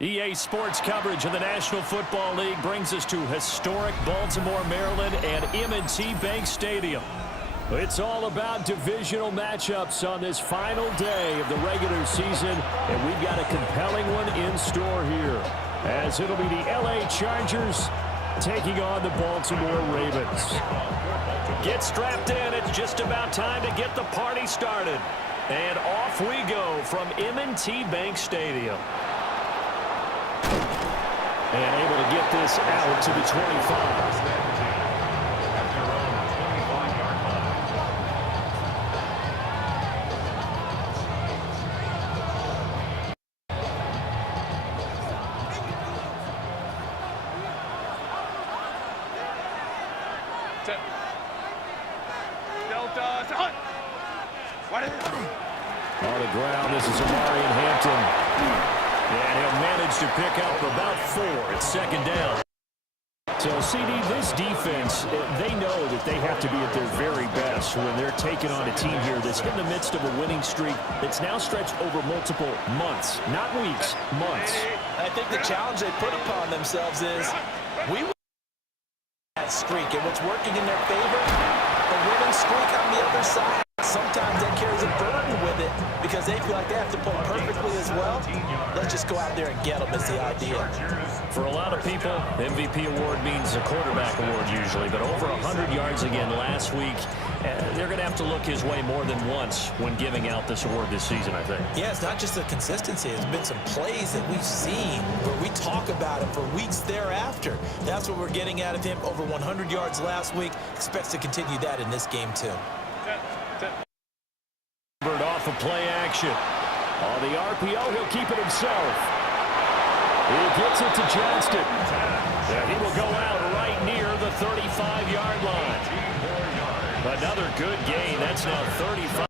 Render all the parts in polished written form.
EA Sports coverage of the National Football League brings us to historic Baltimore, Maryland and M&T Bank Stadium. It's all about divisional matchups on this final day of the regular season, and we've got a compelling one in store here, as it'll be the LA Chargers taking on the Baltimore Ravens. Get strapped in. It's just about time to get the party started. And off we go from M&T Bank Stadium. And able to get this out to the 25. On the ground, this is Amari and Hampton. And he'll manage to pick up about 4 at second down. So, CD, this defense, they know that they have to be at their very best when they're taking on a team here that's in the midst of a winning streak that's now stretched over multiple months, not weeks, months. I think the challenge they put upon themselves is we win that streak, and what's working in their favor, the winning streak on the other side. Sometimes that carries a burden with it because they feel like they have to play perfectly as well. Let's just go out there and get them is the idea. For a lot of people, the MVP award means a quarterback award usually, but over 100 yards again last week. They're going to have to look his way more than once when giving out this award this season, I think. Yeah, it's not just the consistency. It's been some plays that we've seen where we talk about it for weeks thereafter. That's what we're getting out of him. Over 100 yards last week. Expects to continue that in this game, too. Off of play action. On the RPO, he'll keep it himself. He gets it to Johnston. And he will go out right near the 35-yard line. Another good gain. That's now 35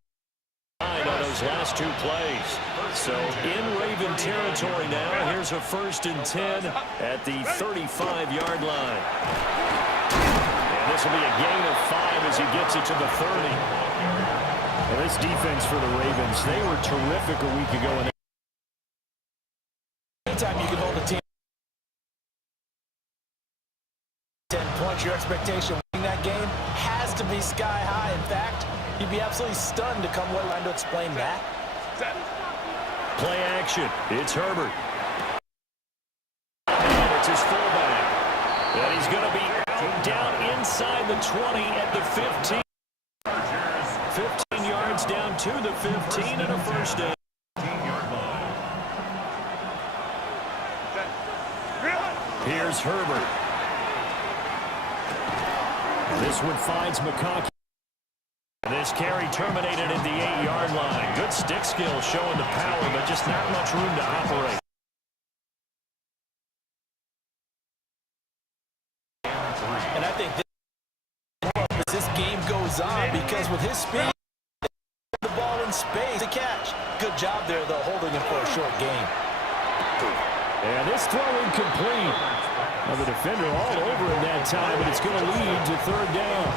on those last 2 plays. So in Raven territory now. Here's a 1st and 10 at the 35-yard line. And this will be a gain of 5 as he gets it to the 30. Well, this defense for the Ravens, they were terrific a week ago. Anytime you can hold a team 10 points, your expectation winning that game has to be sky high. In fact, you'd be absolutely stunned to come away trying to explain that. Play action. It's Herbert. And it's his fullback. And he's going to be out down inside the 20 at the 15. 15 yards down to the 15 and a 1st down. Here's Herbert. This one finds McConkey. This carry terminated at the 8-yard line. Good stick skill showing the power, but just not much room to operate. And I think this game goes on because with his speed, the ball in space to catch. Good job there, though, holding him for a short gain. And this throw incomplete. Now the defender all over him that time, and it's going to lead to 3rd down.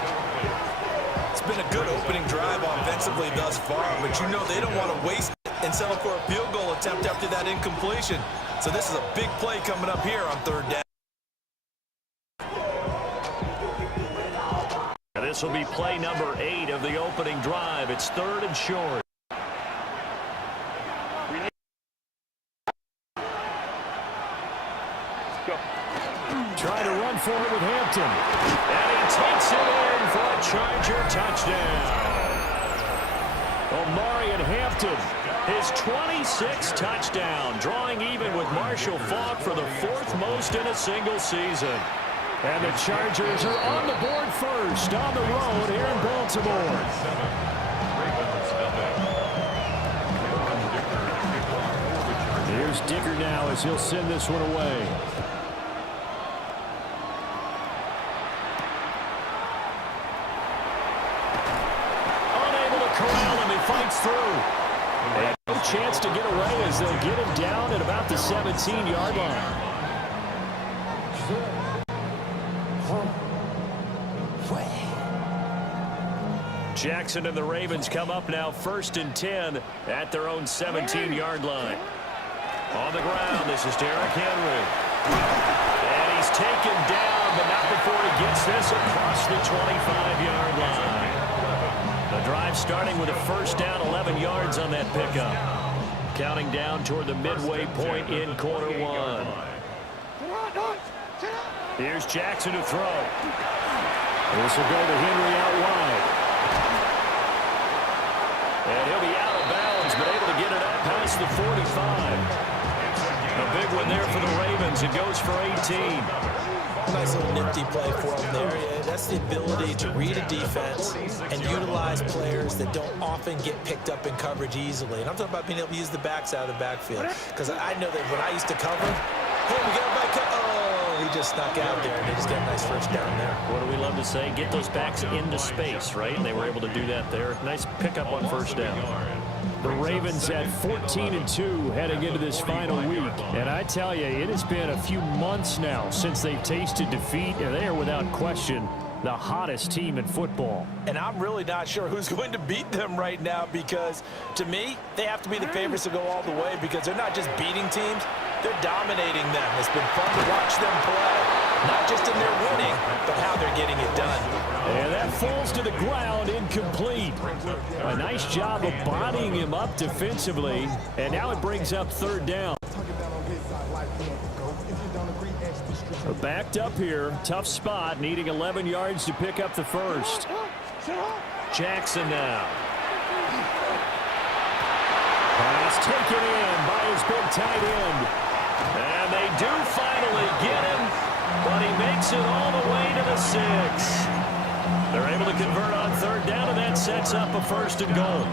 It's been a good opening drive offensively thus far, but you know they don't want to waste it and settle for a field goal attempt after that incompletion. So this is a big play coming up here on 3rd down. This will be play number 8 of the opening drive. It's 3rd and short. Trying to run for it with Hampton. And he takes it in for a Charger touchdown. Omari and Hampton, his 26th touchdown, drawing even with Marshall Faulk for the 4th most in a single season. And the Chargers are on the board first on the road here in Baltimore. Here's Dicker now as he'll send this one away. Unable to corral him. He fights through. And no chance to get away as they'll get him down at about the 17-yard line. Jackson and the Ravens come up now 1st and 10 at their own 17-yard line. On the ground, this is Derrick Henry. And he's taken down, but not before he gets this across the 25-yard line. The drive starting with a first down, 11 yards on that pickup. Counting down toward the midway point in quarter one. Here's Jackson to throw. This will go to Henry out wide. And he'll be out of bounds, but able to get it up past the 45. A big one there for the Ravens. It goes for 18. Nice little nifty play for him there. Yeah, that's the ability to read a defense and utilize players that don't often get picked up in coverage easily. And I'm talking about being able to use the backs out of the backfield. Because I know that when I used to cover, hey, we got a back. Oh, he just snuck out there, and they just got a nice first down there. What do we love to say? Get those backs into space, right? And they were able to do that there. Nice pickup on first down. The Ravens at 14-2 heading into this final week. And I tell you, it has been a few months now since they've tasted defeat, and they are without question the hottest team in football. And I'm really not sure who's going to beat them right now, because to me, they have to be the favorites to go all the way, because they're not just beating teams, they're dominating them. It's been fun to watch them play. Not just in their winning, but how they're getting it done. And that falls to the ground, incomplete. A nice job of bodying him up defensively, and now it brings up third down. Backed up here, tough spot, needing 11 yards to pick up the first. Jackson now. Pass taken in by his big tight end. And they do finally get him, but he makes it all the way to the 6. They're able to convert on third down, and that sets up a 1st and goal.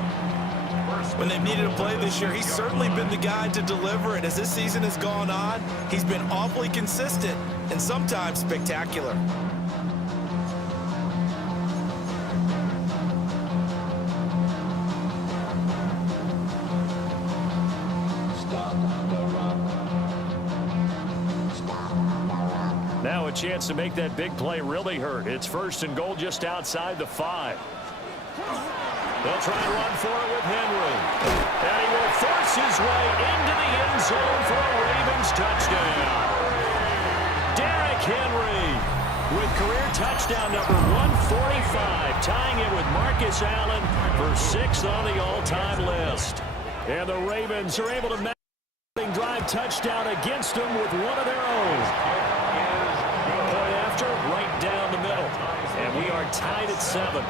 When they've needed a play this year, he's certainly been the guy to deliver it. As this season has gone on, he's been awfully consistent and sometimes spectacular. Now a chance to make that big play really hurt. It's 1st and goal just outside the 5. They'll try and run for it with Henry. And he will force his way into the end zone for a Ravens touchdown. Derrick Henry with career touchdown number 145, tying it with Marcus Allen for 6th on the all-time list. And the Ravens are able to match the drive touchdown against them with one of their own. Point after, right down the middle. And we are tied at 7.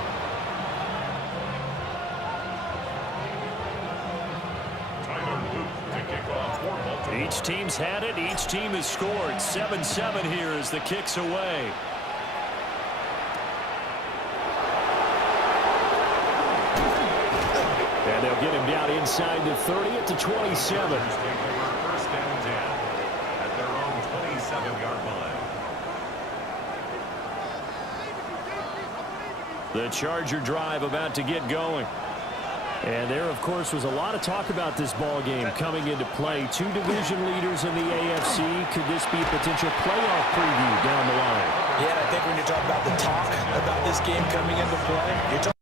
Each team's had it. Each team has scored. 7-7 here as the kick's away. And they'll get him down inside the 30 at the 27. First down 10 at their own 27-yard line. The Charger drive about to get going. And there, of course, was a lot of talk about this ball game coming into play. 2 division leaders in the AFC. Could this be a potential playoff preview down the line? Yeah, and I think when you talk about the talk about this game coming into play, you're talking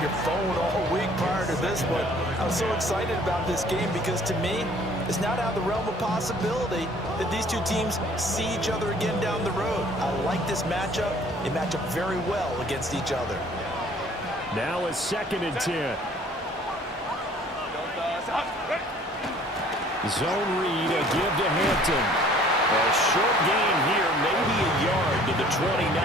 your phone all week prior to this one. I'm so excited about this game because, to me, it's not out of the realm of possibility that these two teams see each other again down the road. I like this matchup. They match up very well against each other. Now it's 2nd and 10. Zone read, a give to Hampton. A short gain here, maybe a yard to the 29.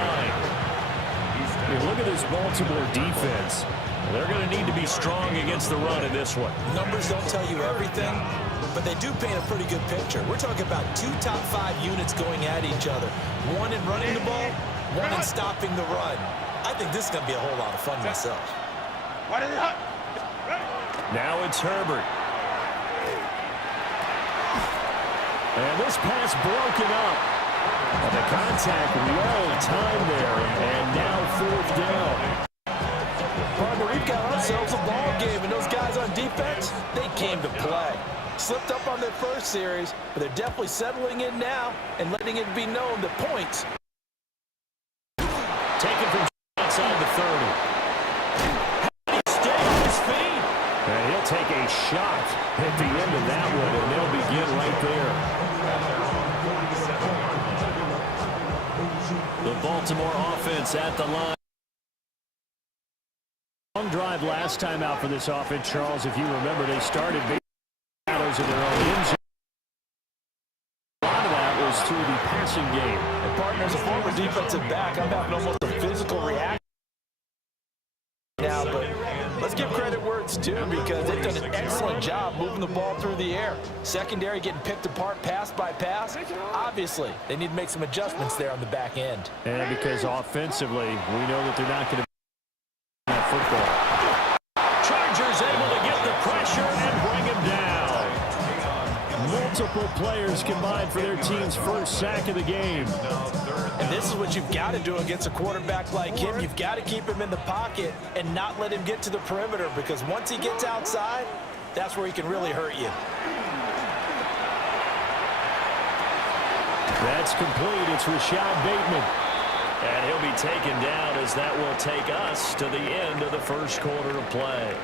Look at this Baltimore defense. They're going to need to be strong against the run in this one. Numbers don't tell you everything, but they do paint a pretty good picture. We're talking about 2 top 5 units going at each other. One in running the ball, one in stopping the run. I think this is going to be a whole lot of fun myself. Now it's Herbert. And this pass broken up. And the contact well timed there. And now fourth down. Partner, we've got ourselves a ball game, and those guys on defense, they came to play. Slipped up on their first series, but they're definitely settling in now and letting it be known that points. Taken from outside the 30. How did he stay on his feet? And he'll take a shot at the end of that one, and they'll begin right there. The Baltimore offense at the line. Long drive last time out for this offense, Charles. If you remember, they started battles in their own end zone. A lot of that was through the passing game. And partner, as a former defensive back, I'm having almost a physical reaction now, but let's give credit where it's due because they've done an excellent job moving the ball through the air. Secondary getting picked apart pass by pass. Obviously, they need to make some adjustments there on the back end. And because offensively, we know that they're not going to football. Chargers able to get the pressure and bring him down. Multiple players combined for their team's first sack of the game. And this is what you've got to do against a quarterback like him. You've got to keep him in the pocket and not let him get to the perimeter because once he gets outside, that's where he can really hurt you. That's complete. It's Rashad Bateman. And he'll be taken down as that will take us to the end of the first quarter of play.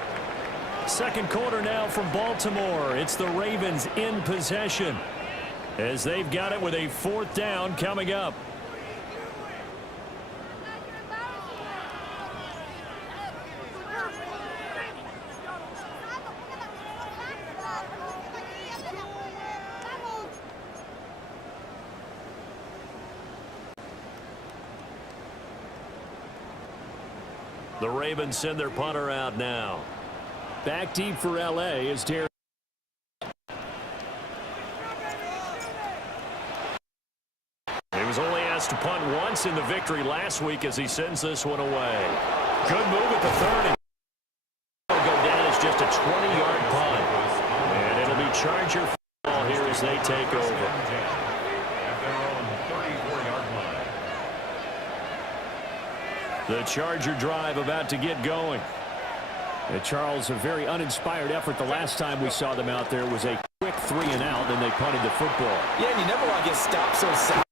Second quarter now from Baltimore. It's the Ravens in possession as they've got it with a fourth down coming up. The Ravens send their punter out now. Back deep for L.A. is Derek. He was only asked to punt once in the victory last week as he sends this one away. Good move at the 30. It'll go down as just a 20-yard punt. And it'll be Charger football here as they take over. The Charger drive about to get going. Charles, a very uninspired effort. The last time we saw them out there was a quick 3 and out, and they punted the football. Yeah, and you never want to get stopped so sound.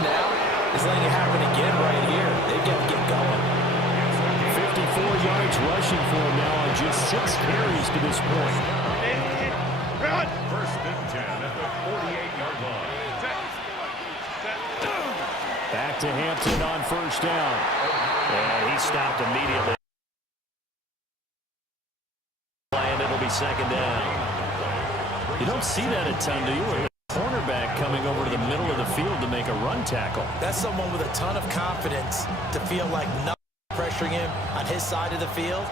Now is letting it happen again right here. They've got to get going. 54 yards rushing for him now on just 6 carries to this point. First and 10 at the 48-yard line. Back to Hampton on first down. And he stopped immediately. And it'll be second down. You don't see that a ton, do you? With a cornerback coming over to the middle of the field to make a run tackle. That's someone with a ton of confidence to feel like nothing pressuring him on his side of the field.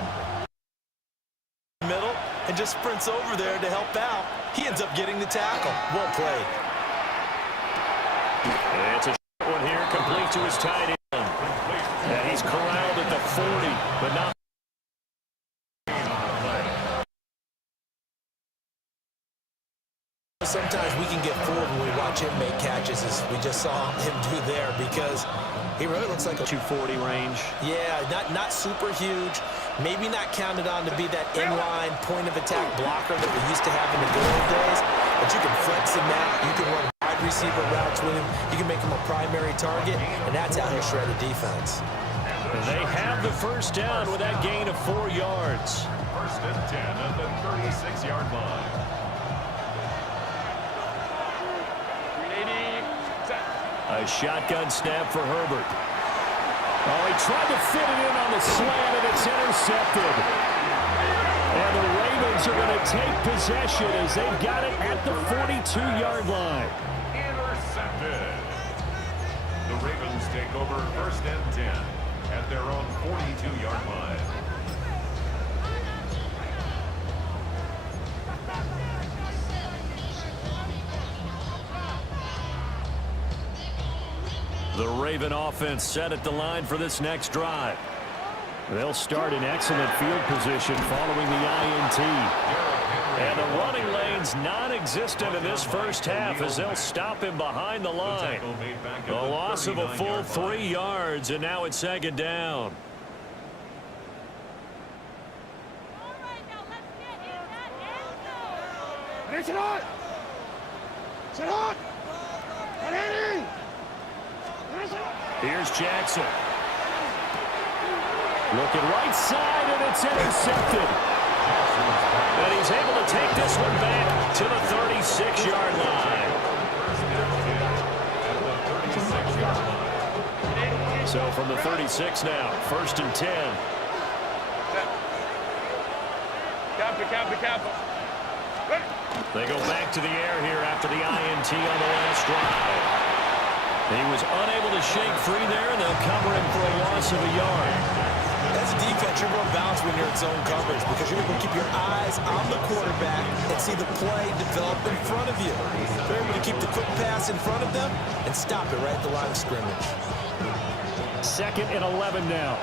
Middle and just sprints over there to help out. He ends up getting the tackle. Well played. It's a one here, complete to his tight end. And he's corralled at the 40, but not. Sometimes we can get fooled when we watch him make catches, as we just saw him do there, because he really looks like a 240 range. Yeah, not super huge. Maybe not counted on to be that inline point-of-attack blocker that we used to have in the good old days. But you can flex him out. You can run wide receiver routes with him. You can make him a primary target, and that's how he'll shred a defense. And they have the first down with that gain of 4 yards. First and 10 at the 36-yard line. A shotgun snap for Herbert. Oh, he tried to fit it in on the slant, and it's intercepted. And the Ravens are going to take possession as they've got it at the 42-yard line. Intercepted. The Ravens take over first and 10 at their own 42-yard line. The Raven offense set at the line for this next drive. They'll start in excellent field position following the INT. And the running lane's non-existent in this first half as they'll stop him behind the line. A loss of a full 3 yards, and now it's second down. Here's Jackson. Looking right side, and it's intercepted. And he's able to take this one back to the 36-yard line. So from the 36 now, 1st and 10. They go back to the air here after the INT on the last drive. He was unable to shake free there, and they'll cover him for a loss of a yard. As a defense, you're going to bounce when you're in zone coverage because you're going to keep your eyes on the quarterback and see the play develop in front of you. They're able to keep the quick pass in front of them and stop it right at the line of scrimmage. 2nd and 11 now.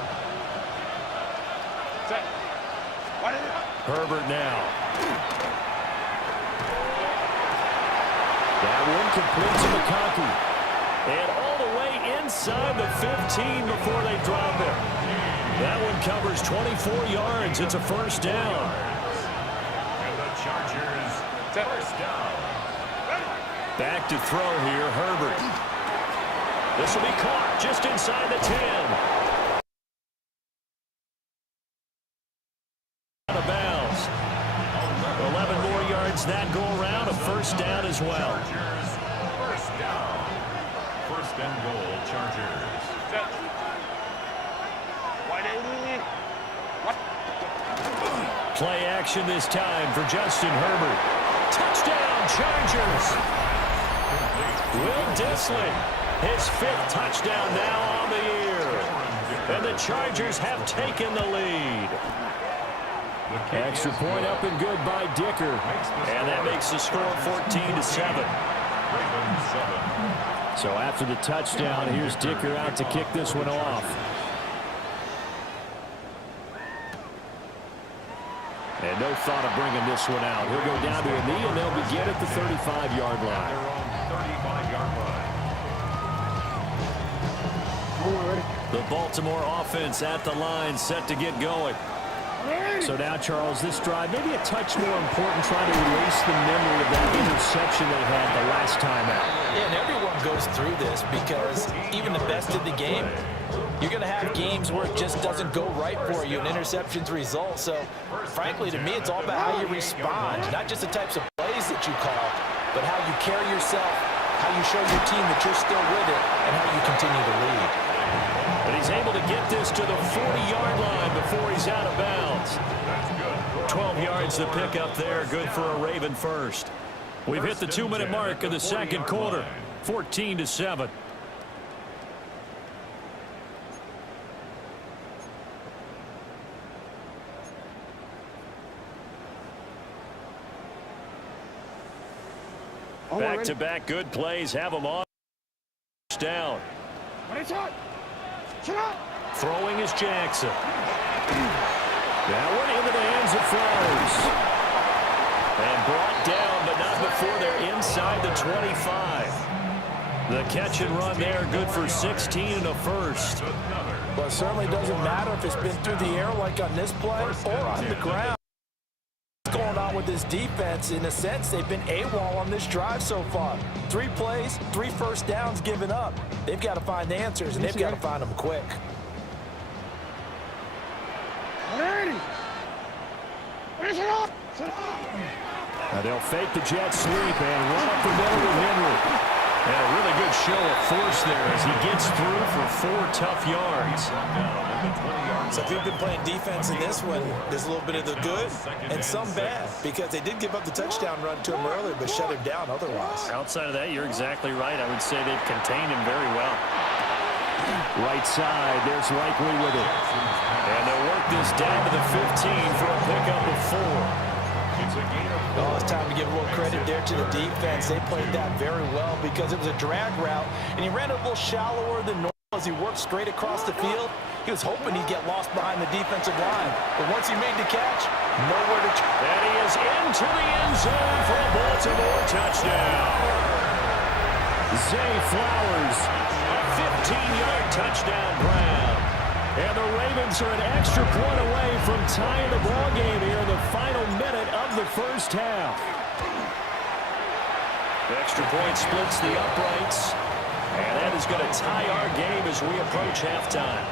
Herbert now. That one complete to McConkey. And all the way inside the 15 before they drop him. That one covers 24 yards. It's a first down. And the Chargers, first down. Back to throw here, Herbert. This will be caught just inside the 10. Out of bounds. 11 more yards that go around. A first down as well. Chargers, first down. 1st and goal, Chargers. Play action this time for Justin Herbert. Touchdown, Chargers. Will Disley, his 5th touchdown now on the year. And the Chargers have taken the lead. Extra point up and good by Dicker. And that makes the score 14-7. So after the touchdown, here's Dicker out to kick this one off. And no thought of bringing this one out. He'll go down to a knee, and they'll begin at the 35-yard line. 35-yard line. The Baltimore offense at the line, set to get going. So now, Charles, this drive, maybe a touch more important, trying to erase the memory of that interception they had the last time out. Yeah, and everyone goes through this because even the best of the game, you're going to have games where it just doesn't go right for you, and interceptions result. So, frankly, to me, it's all about how you respond, not just the types of plays that you call, but how you carry yourself, how you show your team that you're still with it, and how you continue to lead. And he's able to get this to the 40-yard line before he's out of bounds. 12 yards to pick up there, good for a Raven first. We've hit the 2-minute mark of the second quarter, 14-7. Back-to-back good plays have them on down. Throwing is Jackson. That one into the hands of Flowers. And brought down, but not before they're inside the 25. The catch and run there, good for 16 and a first. Well, it certainly doesn't matter if it's been through the air like on this play or on the ground. What's going on with this defense? In a sense, they've been AWOL on this drive so far. 3 plays, 3 first downs given up. They've got to find answers, and they've got to find them quick. Now they'll fake the jet sweep and run up the middle with Henry. And a really good show of force there as he gets through for 4 tough yards. So if you've been playing defense in this one, there's a little bit of the good and some bad, because they did give up the touchdown run to him earlier, but shut him down otherwise. Outside of that, you're exactly right. I would say they've contained him very well. Right side, there's Likely with it. And they'll work this down to the 15 for a pickup of 4. Oh, it's time to give a little credit there to the defense. They played that very well because it was a drag route, and he ran a little shallower than normal as he worked straight across the field. He was hoping he'd get lost behind the defensive line, but once he made the catch, nowhere to turn. And he is into the end zone for a Baltimore touchdown. Zay Flowers, a 15-yard touchdown grab. And the Ravens are an extra point away from tying the ball game here in the final minute of the first half. The extra point splits the uprights, and that is going to tie our game as we approach halftime.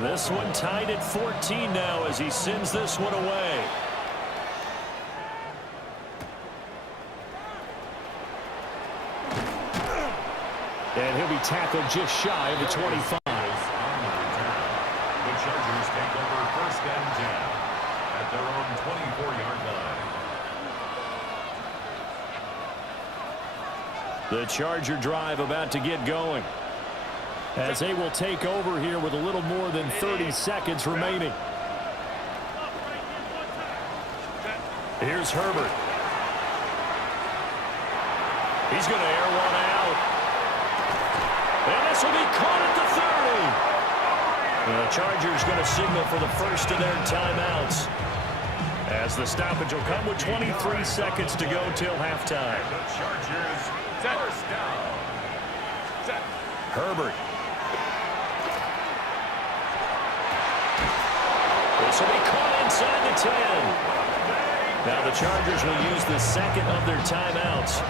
This one tied at 14 now as he sends this one away. And he'll be tackled just shy of the 25. The Chargers take over first and 10 at their own 24-yard line. The Charger drive about to get going, as they will take over here with a little more than 30 seconds remaining. Here's Herbert. He's going to air one out. And this will be caught at the 30. The Chargers going to signal for the first of their timeouts, as the stoppage will come with 23 seconds to go till halftime. The Chargers first down. Herbert. This will be caught inside the 10. Now the Chargers will use the second of their timeouts.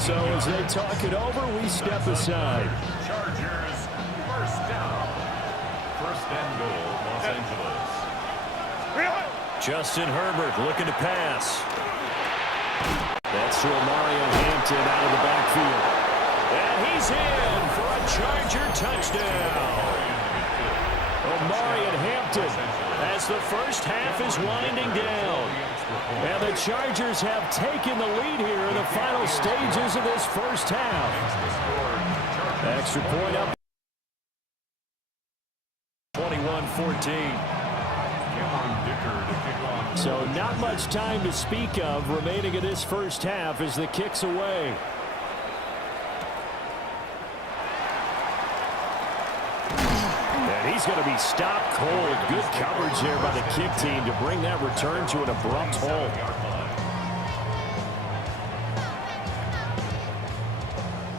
So as they talk it over, we step aside. Chargers first down. First and goal, Los Angeles. Justin Herbert looking to pass. That's to Mario Hampton out of the backfield. And he's in for a Charger touchdown. Omarion Hampton as the first half is winding down. And the Chargers have taken the lead here in the final stages of this first half. Extra point up. 21-14. So not much time to speak of remaining in this first half as the kick's away. And he's going to be stopped cold. Good coverage there by the kick team to bring that return to an abrupt halt.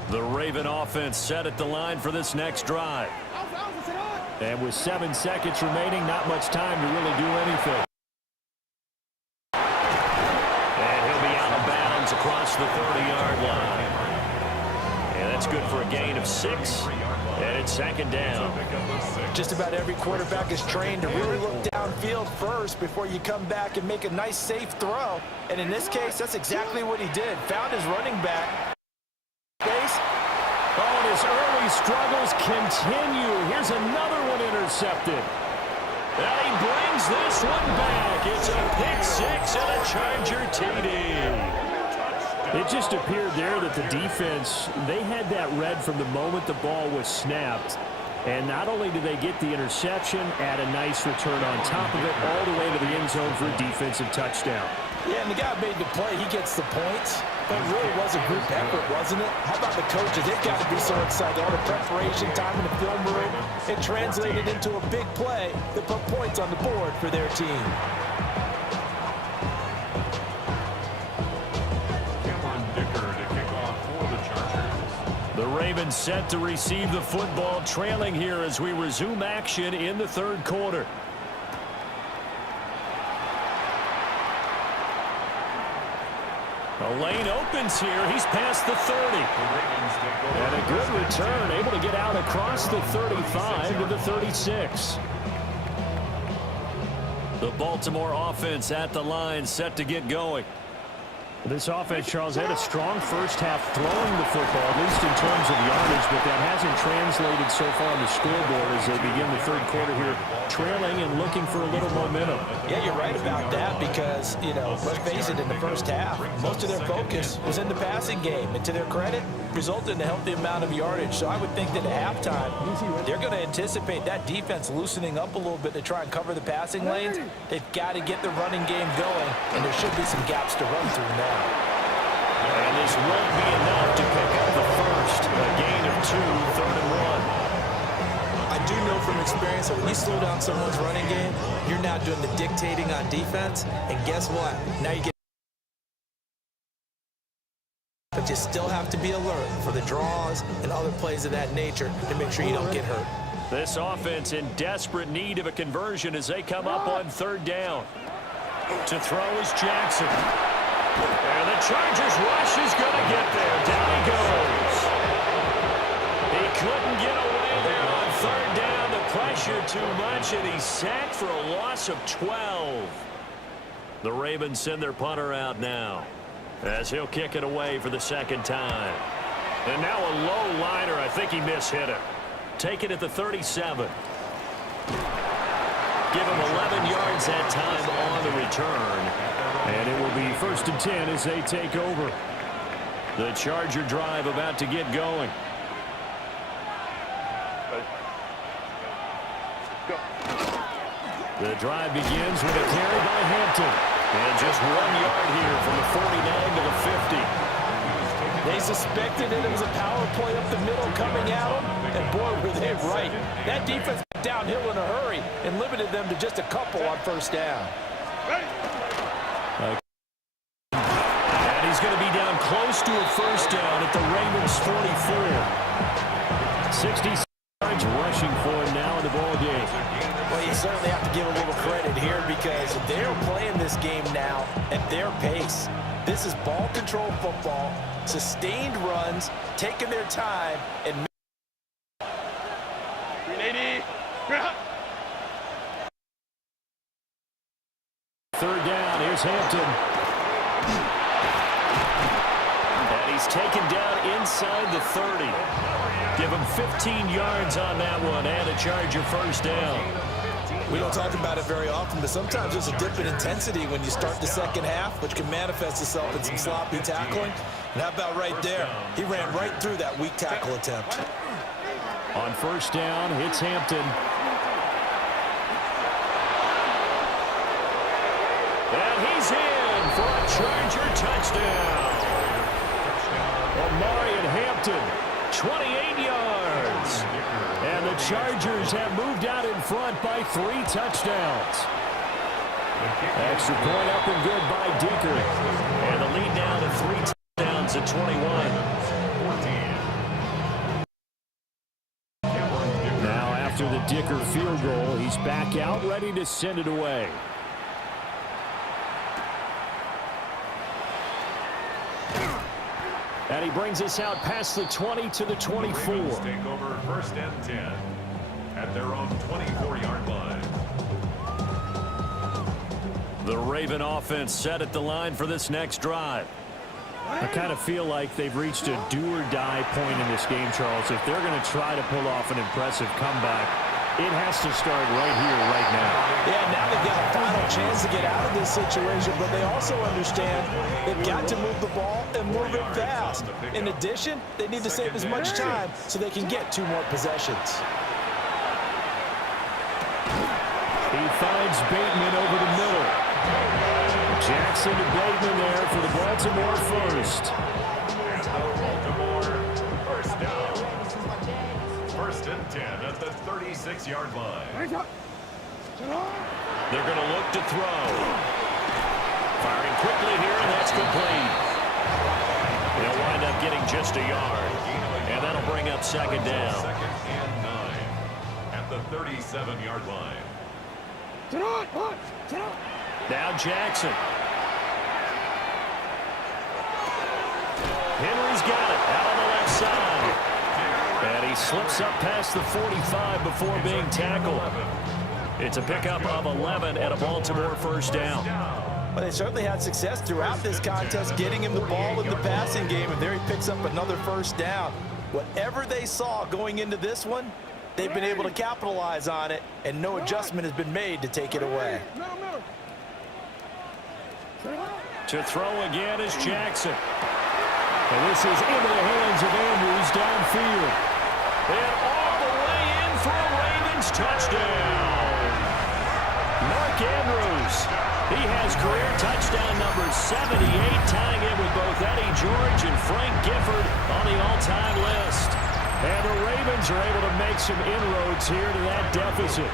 The Raven offense set at the line for this next drive. And with 7 seconds remaining, not much time to really do anything. And he'll be out of bounds across the 30-yard line. And that's good for a gain of 6. And it's second down. Just about every quarterback is trained to really look downfield first before you come back and make a nice, safe throw. And in this case, that's exactly what he did. Found his running back. Base. Oh, and his early struggles continue. Here's another one intercepted. And he brings this one back. It's a pick 6 and a Charger TD. It just appeared there that the defense, they had that read from the moment the ball was snapped. And not only did they get the interception, add a nice return on top of it, all the way to the end zone for a defensive touchdown. Yeah, and the guy made the play. He gets the points. But it really was a group effort, wasn't it? How about the coaches? They've got to be so excited. All the preparation time in the film room, it translated into a big play that put points on the board for their team. The Ravens set to receive the football, trailing here as we resume action in the third quarter. A lane opens here. He's past the 30. And a good return, able to get out across the 35 to the 36. The Baltimore offense at the line, set to get going. This offense, Charles, had a strong first half throwing the football, at least in terms of yardage, but that hasn't translated so far on the scoreboard as they begin the third quarter here, trailing and looking for a little momentum. Yeah, you're right about that because, you know, let's face it, in the first half, most of their focus was in the passing game. And to their credit, resulted in a healthy amount of yardage. So I would think that at halftime, they're going to anticipate that defense loosening up a little bit to try and cover the passing lanes. They've got to get the running game going, and there should be some gaps to run through now. And this won't be enough to pick up the first. A gain of experience that when you slow down someone's running game, you're now doing the dictating on defense, and guess what? Now you get, but you still have to be alert for the draws and other plays of that nature to make sure you don't get hurt. This offense in desperate need of a conversion as they come up on third down. To throw is Jackson. And the Chargers rush is going to get there. Down he goes. He couldn't get away there on third down. The pressure too much, and he's sacked for a loss of 12. The Ravens send their punter out now as he'll kick it away for the second time. And now a low liner. I think he mishit it. Take it at the 37. Give him 11 yards that time on the return. And it will be 1st and 10 as they take over. The Charger drive about to get going. The drive begins with a carry by Hampton. And just 1 yard here from the 49 to the 50. They suspected it was a power play up the middle coming at them, and boy, were they right. That defense got downhill in a hurry and limited them to just a couple on first down. And he's going to be down close to a first down at the Ravens 44. 60 yards rushing for him now in the ball game. Well, you certainly have to give a little credit here because they're playing this game now at their pace. This is ball control football, sustained runs, taking their time, and third down, here's Hampton. And he's taken down inside the 30. Give him 15 yards on that one and a Charger first down. we don't talk about it very often, but sometimes there's a dip in intensity when you start the second half, which can manifest itself in some sloppy tackling. And how about right there? He ran right through that weak tackle attempt. On first down, hits Hampton. And he's in for a Charger touchdown. Omarion Hampton, 28 yards. And the Chargers have moved out in front by 3 touchdowns. Extra point up and good by Dicker. And the lead now to 3 touchdowns at 21. Now after the Dicker field goal, he's back out ready to send it away. And he brings us out past the 20 to the 24. Take over 1st and 10 at their own 24-yard line. The Raven offense set at the line for this next drive. I kind of feel like they've reached a do-or-die point in this game, Charles. If they're going to try to pull off an impressive comeback, it has to start right here, right now. Yeah, now they've got a final chance to get out of this situation, but they also understand they've got to move the ball and move it fast. In addition, they need to save as much time so they can get 2 more possessions. He finds Bateman over the middle. Jackson to Bateman there for the Baltimore first. And the Baltimore first down. 1st and 10 at the 36-yard line. They're going to look to throw. Firing quickly here, and that's complete. They'll wind up getting just a yard. And that'll bring up second down. 2nd and 9 at the 37-yard line. Now Jackson. Henry's got it out on the left side. And he slips up past the 45 before being tackled. It's a pickup of 11 at a Baltimore first down. Well, they certainly had success throughout this contest getting him the ball in the passing game, and there he picks up another first down. Whatever they saw going into this one, they've been able to capitalize on it, and no adjustment has been made to take it away. To throw again is Jackson. And this is into the hands of Andrews downfield. And all the way in for a Ravens touchdown. Mark Andrews. He has career touchdown number 78, tying it with both Eddie George and Frank Gifford on the all-time list. And the Ravens are able to make some inroads here to that deficit.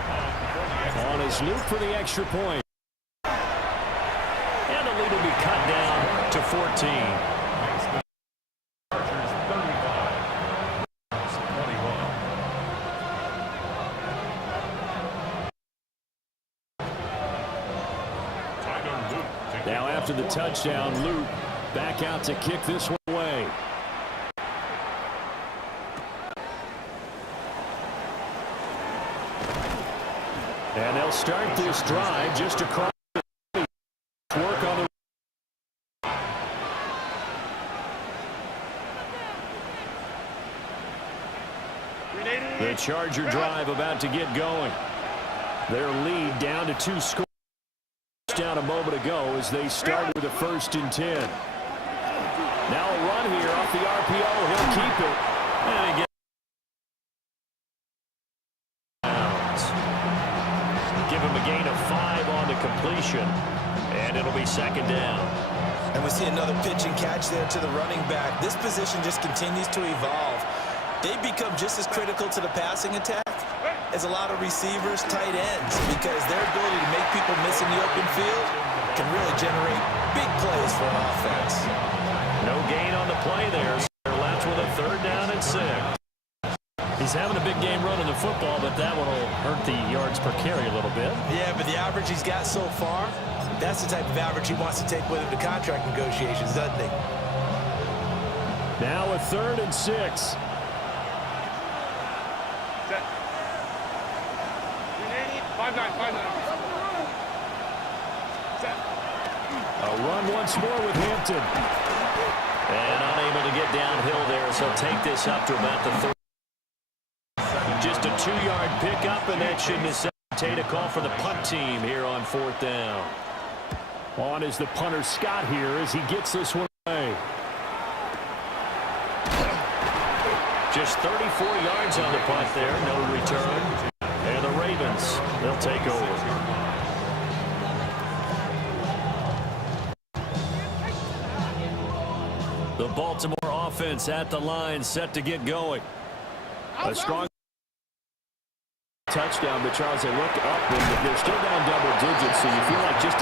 On his loop for the extra point. And the lead will be cut down to 14. Now after the touchdown, Luke back out to kick this one away. And they'll start this drive just across the work on the Charger drive about to get going. Their lead down to 2 scores. Down a moment ago as they started with a 1st and 10. Now a run here off the RPO. He'll keep it. And again. Give him a gain of 5 on the completion. And it'll be 2nd down. And we see another pitch and catch there to the running back. This position just continues to evolve. They become just as critical to the passing attack as a lot of receivers, tight ends, because their ability to make people miss in the open field can really generate big plays for an offense. No gain on the play there. So they're left with a 3rd down and 6. He's having a big game running the football, but that one will hurt the yards per carry a little bit. Yeah, but the average he's got so far, that's the type of average he wants to take with him to contract negotiations, doesn't he? Now a 3rd and 6. A run once more with Hampton. And unable to get downhill there, so take this up to about the 30. Just a 2-yard pickup, and that should necessitate a call for the punt team here on 4th down. On is the punter Scott here as he gets this one away. Just 34 yards on the punt there, no return. And the Ravens, they'll take over. The Baltimore offense at the line, set to get going. A strong touchdown, but Charles, they look up and they're still down double digits, so you feel like just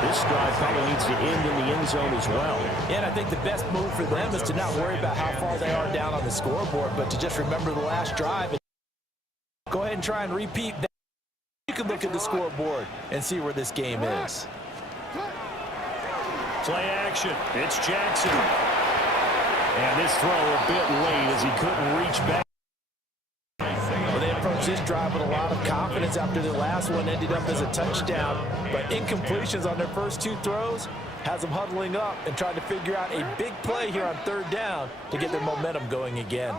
this drive probably needs to end in the end zone as well. And I think the best move for them is to not worry about how far they are down on the scoreboard, but to just remember the last drive and go ahead and try and repeat that. You can look at the scoreboard and see where this game is. Play action. It's Jackson. And this throw a bit late as he couldn't reach back. Well, they approached this drive with a lot of confidence after the last one ended up as a touchdown. But incompletions on their first 2 throws has them huddling up and trying to figure out a big play here on 3rd down to get their momentum going again.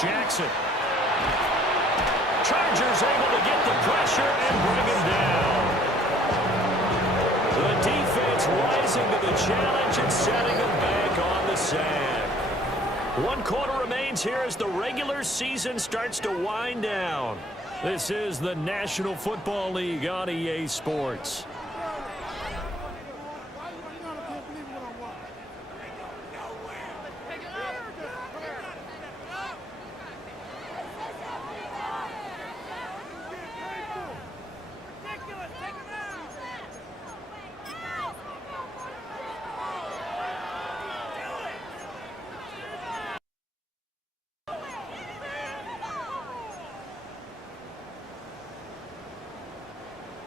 Jackson. Chargers able to get the pressure and bring him down. The defense rising to the challenge and setting them back on the sack. 1 quarter remains here as the regular season starts to wind down. This is the National Football League on EA Sports.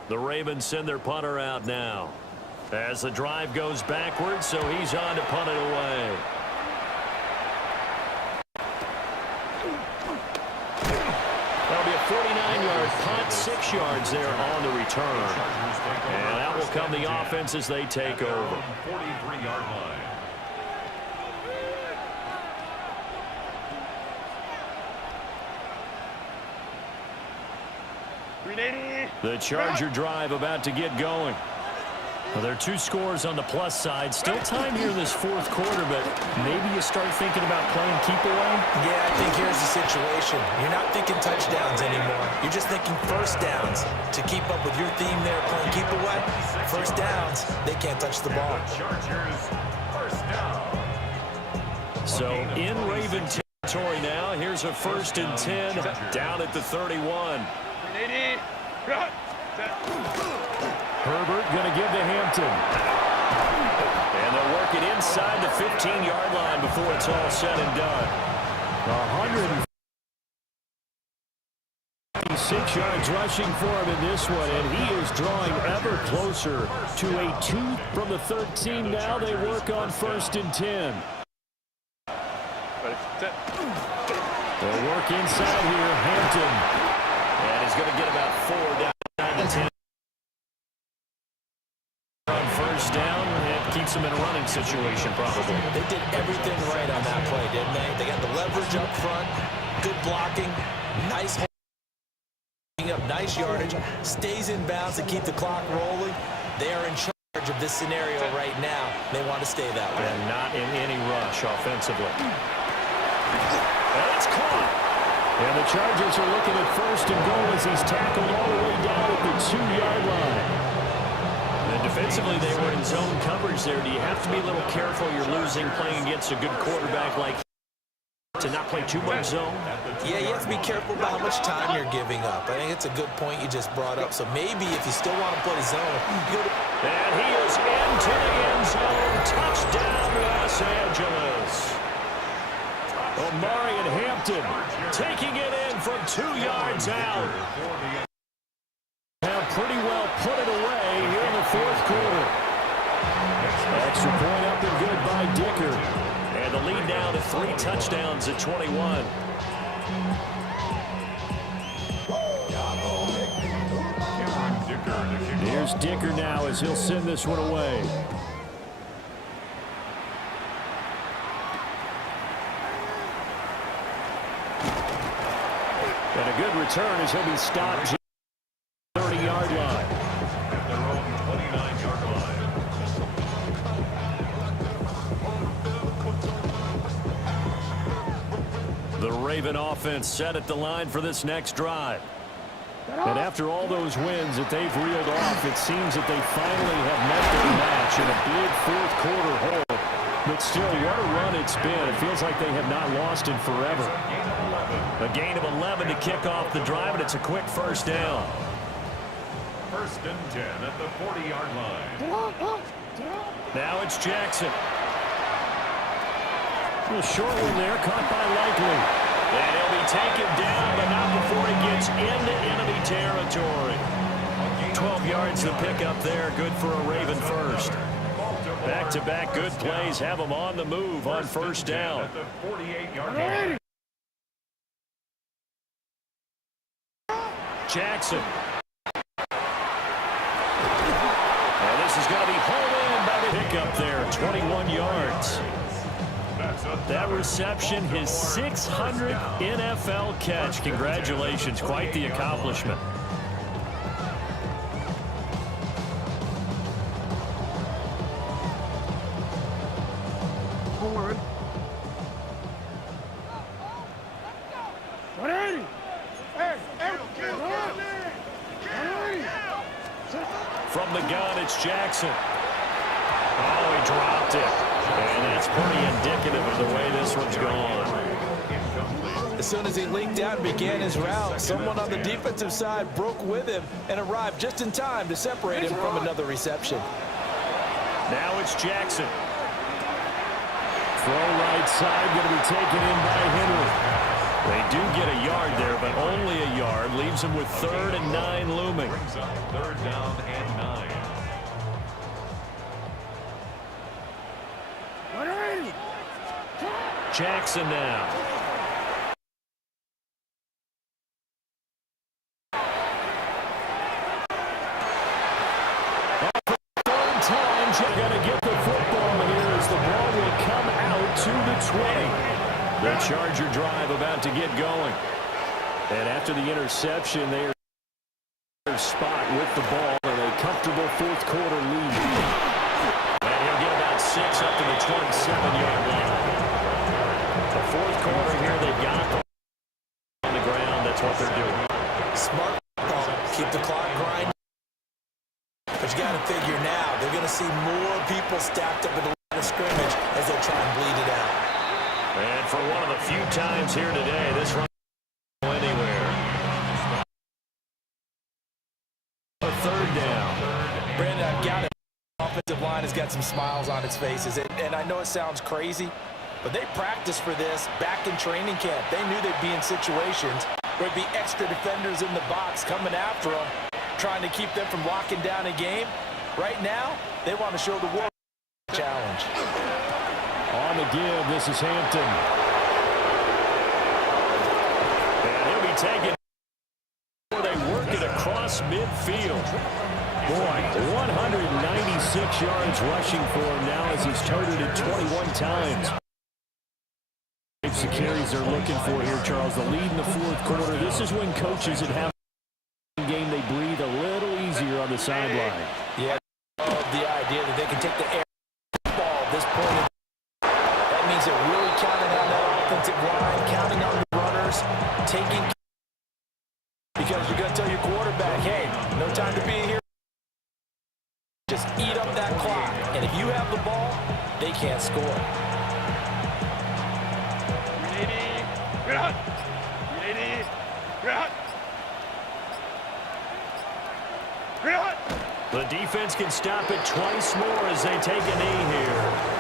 The Ravens send their punter out now as the drive goes backwards, so he's on to punt it away. That'll be a 49-yard punt, 6 yards there on the return. And that will come the offense as they take over. 43-yard line. The Charger drive about to get going. Well, there are 2 scores on the plus side. Still time here in this 4th quarter, but maybe you start thinking about playing keep away? Yeah, I think here's the situation. You're not thinking touchdowns anymore. You're just thinking 1st downs. To keep up with your theme there, playing keep away, 1st downs, they can't touch the ball. Chargers, 1st down. So in Raven Now, here's a 1st and 10 down at the 31. Herbert going to give to Hampton. And they'll work it inside the 15-yard line before it's all said and done. 106 yards rushing for him in this one, and he is drawing ever closer to a 2 from the 13. Now they work on 1st and 10. They'll work inside here, Hampton. And he's going to get about 4 down the 10. On 1st down, it keeps him in a running situation probably. They did everything right on that play, didn't they? They got the leverage up front, good blocking, nice up, nice yardage, stays in bounds to keep the clock rolling. They are in charge of this scenario right now. They want to stay that way. And not in any rush offensively. And it's caught. And the Chargers are looking at 1st and goal as he's tackled all the way down at the 2-yard line. And defensively, they were in zone coverage there. Do you have to be a little careful? You're losing playing against a good quarterback like to not play too much zone? Yeah, you have to be careful about how much time you're giving up. I think it's a good point you just brought up. So maybe if you still want to play zone, you go to... And he is into the end zone. Touchdown, Los Angeles. Omari and Hampton taking it in from 2 yards out. Have pretty well put it away here in the 4th quarter. Extra point up and good by Dicker. And the lead now to 3 touchdowns at 21. Here's Dicker now as he'll send this one away. And a good return as he'll be stopped 30-yard line. At their own 29-yard line. The Raven offense set at the line for this next drive. And after all those wins that they've reeled off, it seems that they finally have met their match in a big 4th quarter hole. But still, what a run it's been. It feels like they have not lost in forever. A gain of 11 to kick off the drive, and it's a quick 1st down. 1st and 10 at the 40-yard line. Now it's Jackson. A short one there, caught by Likely. And he'll be taken down, but not before he gets into enemy territory. 12 yards to pick up there, good for a Raven first. Back-to-back good plays have them on the move on 1st down. At the 48-yard line. Jackson. And this is going to be pulled in by the pickup there, 21 yards. That reception, his 600th NFL catch. Congratulations, quite the accomplishment. From the gun, it's Jackson. Oh, he dropped it. And that's pretty indicative of the way this one's gone. As soon as he leaked out and began his route, someone on the defensive side broke with him and arrived just in time to separate him from another reception. Now it's Jackson. Throw right side, going to be taken in by Henry. They do get a yard there, but only a yard. Leaves them with 3rd and 9 looming. Brings up 3rd down and 9. Jackson now. Third time, they're going to get the football here as the ball will come out to the 20. The Charger drive about to get going. And after the interception, they are spot with the ball and a comfortable 4th quarter lead. And he'll get about 6 up to the 27-yard line. The 4th quarter here, they've got the on the ground. That's what they're doing. Smart ball. Keep the clock grinding. But you got to figure now, they're going to see more people stacked up at the line of scrimmage as they try and bleed it out. And for one of the few times here today, this run won't go anywhere. A third down. Brandon, I've got it. The offensive line has got some smiles on its faces. And I know it sounds crazy, but they practiced for this back in training camp. They knew they'd be in situations where there'd be extra defenders in the box coming after them, trying to keep them from locking down a game. Right now, they want to show the world a challenge. On the give, this is Hampton. And he'll be taken. They work it across midfield. Boy, 196 yards rushing for him now as he's toted it 21 times. The carries they're looking for here, Charles. The lead in the fourth quarter. This is when coaches at half game, they breathe a little easier on the sideline. Yeah, the idea that they can take the air ball at this point. That means they're really counting on that offensive line, counting on the runners, taking, because you're going to tell your quarterback, hey, no time to be here. Just eat up that clock. And if you have the ball, they can't score. The defense can stop it twice more as they take a knee here.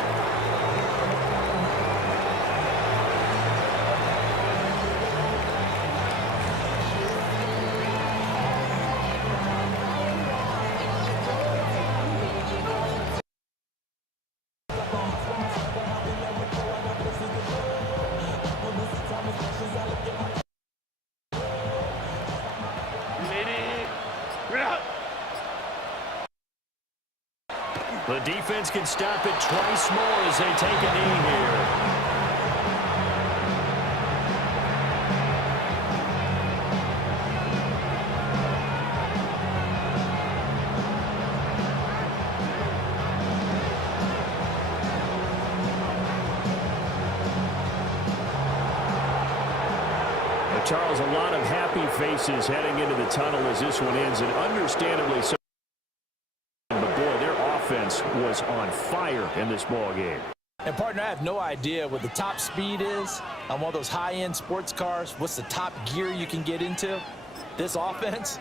The defense can stop it twice more as they take a knee here. Charles, a lot of happy faces heading into the tunnel as this one ends, and understandably so. Was on fire in this ball game. And partner, I have no idea what the top speed is on one of those high-end sports cars. What's the top gear you can get into? This offense,